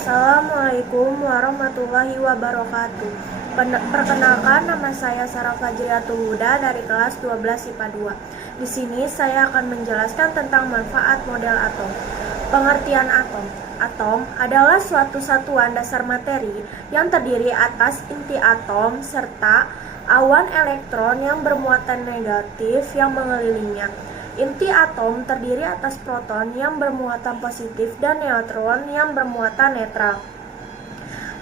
Assalamualaikum warahmatullahi wabarakatuh. Perkenalkan, nama saya Sarah Fajriatul Huda dari kelas 12 IPA 2. Di sini saya akan menjelaskan tentang manfaat model atom. Pengertian atom. Atom adalah suatu satuan dasar materi yang terdiri atas inti atom serta awan elektron yang bermuatan negatif yang mengelilinginya. Inti atom terdiri atas proton yang bermuatan positif dan neutron yang bermuatan netral.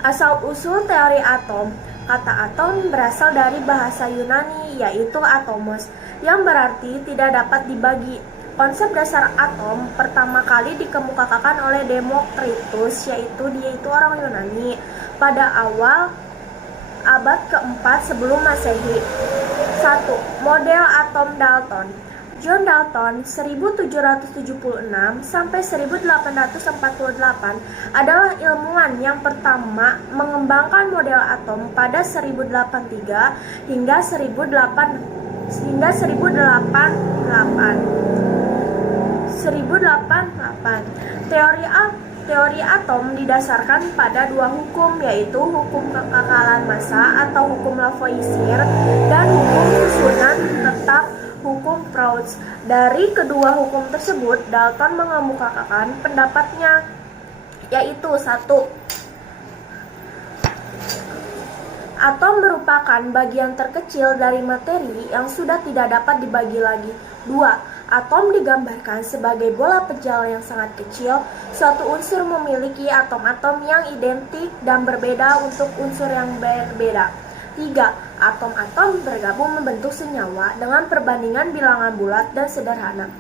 Asal-usul teori atom. Kata atom berasal dari bahasa Yunani, yaitu atomos, yang berarti tidak dapat dibagi. Konsep dasar atom pertama kali dikemukakan oleh Demokritus, dia itu orang Yunani, pada awal abad keempat sebelum Masehi. 1. Model atom Dalton. John Dalton 1776 sampai 1848 adalah ilmuwan yang pertama mengembangkan model atom pada 1083 hingga 1088. Teori atom didasarkan pada dua hukum, yaitu hukum kekekalan massa atau hukum Lavoisier dan hukum susunan tetap hukum Proust. Dari kedua hukum tersebut, Dalton mengemukakan pendapatnya, yaitu 1. Atom merupakan bagian terkecil dari materi yang sudah tidak dapat dibagi lagi. 2. Atom digambarkan sebagai bola pejal yang sangat kecil. Suatu unsur memiliki atom-atom yang identik dan berbeda untuk unsur yang berbeda. 3. Atom-atom bergabung membentuk senyawa dengan perbandingan bilangan bulat dan sederhana.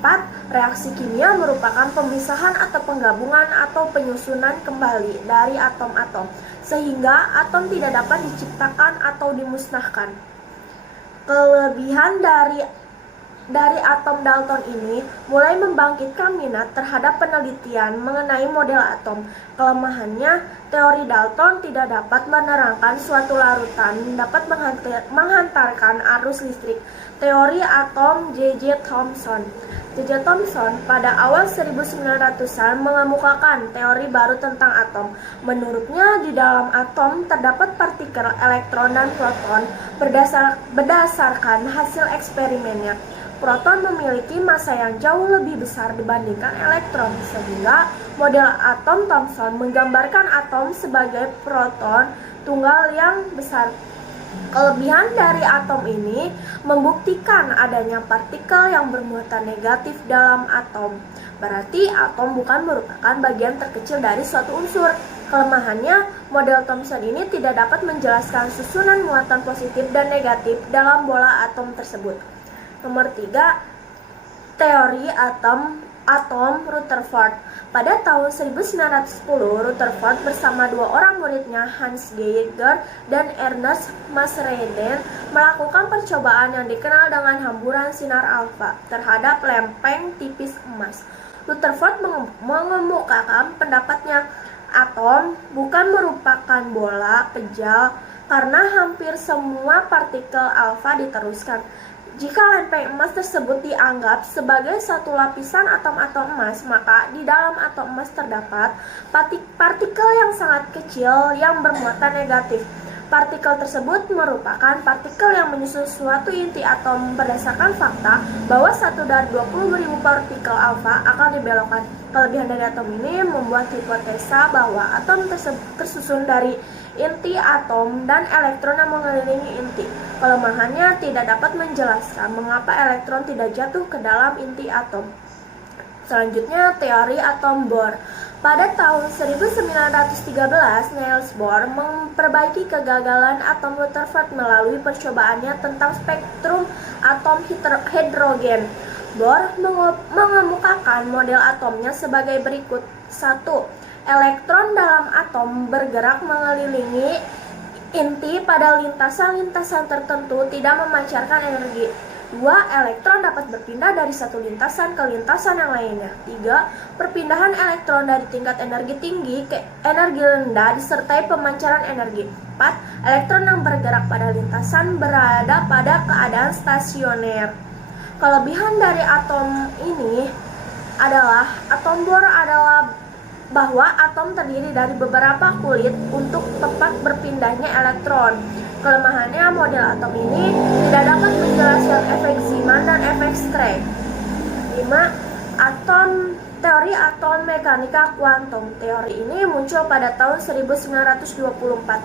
4. Reaksi kimia merupakan pemisahan atau penggabungan atau penyusunan kembali dari atom-atom, sehingga atom tidak dapat diciptakan atau dimusnahkan. Kelebihan dari atom Dalton ini mulai membangkitkan minat terhadap penelitian mengenai model atom. Kelemahannya, teori Dalton tidak dapat menerangkan suatu larutan dapat menghantarkan arus listrik. Teori atom J.J. Thomson. J.J. Thomson pada awal 1900-an mengemukakan teori baru tentang atom. Menurutnya, di dalam atom terdapat partikel elektron dan proton berdasarkan hasil eksperimennya. Proton memiliki massa yang jauh lebih besar dibandingkan elektron, sehingga model atom Thomson menggambarkan atom sebagai proton tunggal yang besar. Kelebihan dari atom ini membuktikan adanya partikel yang bermuatan negatif dalam atom. Berarti atom bukan merupakan bagian terkecil dari suatu unsur. Kelemahannya, model Thomson ini tidak dapat menjelaskan susunan muatan positif dan negatif dalam bola atom tersebut. Nomor 3. Teori atom Rutherford. Pada tahun 1910, Rutherford bersama dua orang muridnya, Hans Geiger dan Ernst Masreden, melakukan percobaan yang dikenal dengan hamburan sinar alfa terhadap lempeng tipis emas. Rutherford mengemukakan pendapatnya, atom bukan merupakan bola pejal karena hampir semua partikel alfa diteruskan. Jika lempeng emas tersebut dianggap sebagai satu lapisan atom-atom emas, maka di dalam atom emas terdapat partikel yang sangat kecil yang bermuatan negatif. Partikel tersebut merupakan partikel yang menyusun suatu inti atom berdasarkan fakta bahwa satu dari 20.000 partikel alfa akan dibelokkan. Kelebihan dari atom ini membuat hipotesa bahwa atom tersusun dari inti atom dan elektron yang mengelilingi inti. Kelemahannya tidak dapat menjelaskan mengapa elektron tidak jatuh ke dalam inti atom. Selanjutnya, teori atom Bohr. Pada tahun 1913, Niels Bohr memperbaiki kegagalan atom Rutherford melalui percobaannya tentang spektrum atom hidrogen. Bohr mengemukakan model atomnya sebagai berikut. 1. Elektron dalam atom bergerak mengelilingi inti pada lintasan-lintasan tertentu, tidak memancarkan energi. 2. Elektron dapat berpindah dari satu lintasan ke lintasan yang lainnya. 3. Perpindahan elektron dari tingkat energi tinggi ke energi rendah disertai pemancaran energi. 4. Elektron yang bergerak pada lintasan berada pada keadaan stasioner. Kelebihan dari atom ini adalah atom Bohr adalah bahwa atom terdiri dari beberapa kulit untuk tepat berpindahnya elektron. Kelemahannya, model atom ini tidak dapat menjelaskan efek Zeeman dan efek Stray. 5. Teori atom mekanika kuantum. Teori ini muncul pada tahun 1924.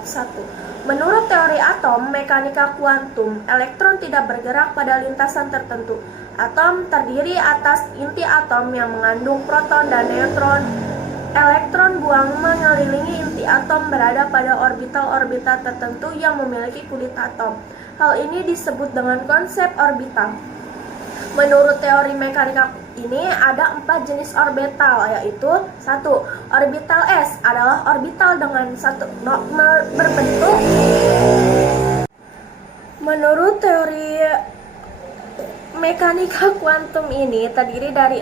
1. Menurut teori atom mekanika kuantum, elektron tidak bergerak pada lintasan tertentu. Atom terdiri atas inti atom yang mengandung proton dan neutron. Elektron buang mengelilingi inti atom berada pada orbital-orbital tertentu yang memiliki kulit atom. Hal ini disebut dengan konsep orbital. Menurut teori mekanika ini ada 4 jenis orbital, yaitu 1. Orbital S adalah orbital dengan satu berbentuk. Menurut teori mekanika kuantum ini terdiri dari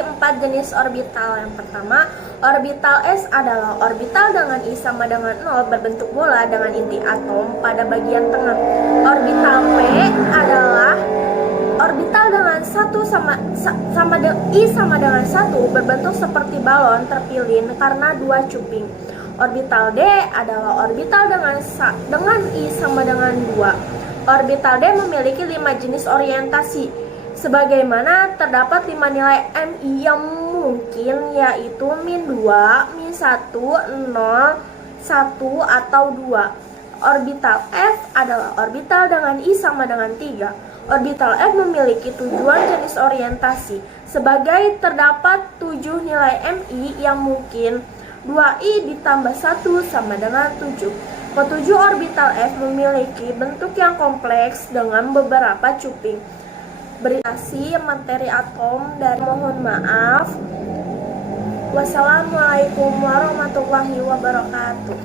4 jenis orbital. Yang pertama, orbital S adalah orbital dengan I sama dengan 0 berbentuk bola dengan inti atom pada bagian tengah. Orbital P adalah orbital dengan I sama dengan 1 berbentuk seperti balon terpilin karena 2 cuping. Orbital D adalah orbital dengan I sama dengan 2. Orbital D memiliki 5 jenis orientasi. Sebagaimana terdapat 5 nilai MI yang mungkin, yaitu min 2, min 1, 0, 1, atau 2. Orbital F adalah orbital dengan I sama dengan 3. Orbital F memiliki tujuan jenis orientasi. Sebagai terdapat 7 nilai MI yang mungkin, 2I ditambah 1 sama dengan 7. Ketujuh orbital F memiliki bentuk yang kompleks dengan beberapa cuping. Berisi materi atom dari mohon maaf. Wassalamualaikum warahmatullahi wabarakatuh.